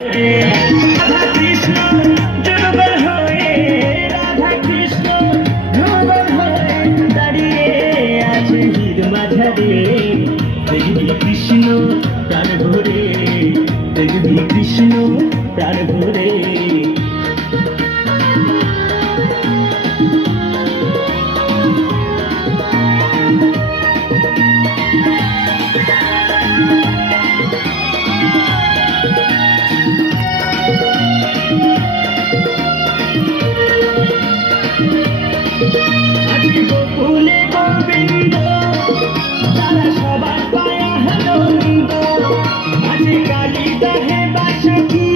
রাধা কৃষ্ণ যুগল হয়ে, রাধা কৃষ্ণ যুগল হয়ে দাঁড়িয়ে আছে হীর মাঝারে। দেখবি কৃষ্ণ প্রাণ ভরে, দেখবি কৃষ্ণ প্রাণ ভরে। আজকে গোকুলে গোবিন্দ, তারা সবার পায়া আনন্দ। আজকে কালী দহে বাসকি,